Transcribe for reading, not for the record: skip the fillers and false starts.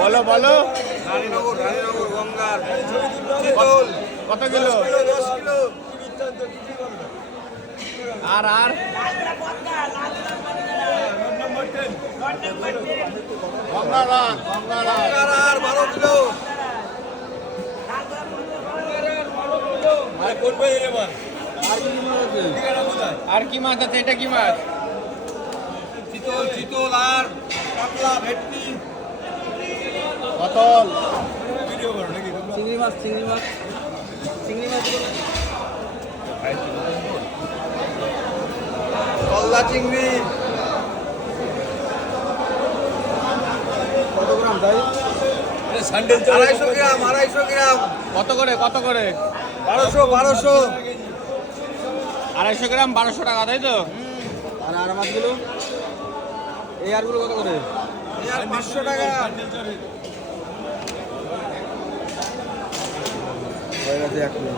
বলো বলো রানীনগর গঙ্গার কত কিলো? 10 কিলো। আর আর গঙ্গারান গঙ্গার আর 12 কিলো। আর কি মাছ আছে? এটা কি মাছ? চিতল আর কাতলা ভেটকি। কতল চিংড়ি মাছ কল্লা চিংড়ি। কত গ্রাম তাই? 250 গ্রাম 250 গ্রাম। কত করে? কত করে? 1200 250 গ্রাম 1200 টাকা, তাই তো? আর আর মাছগুলো এই আরগুলো কত করে? 500 টাকা। হয়ে গেছে 1 কিলো।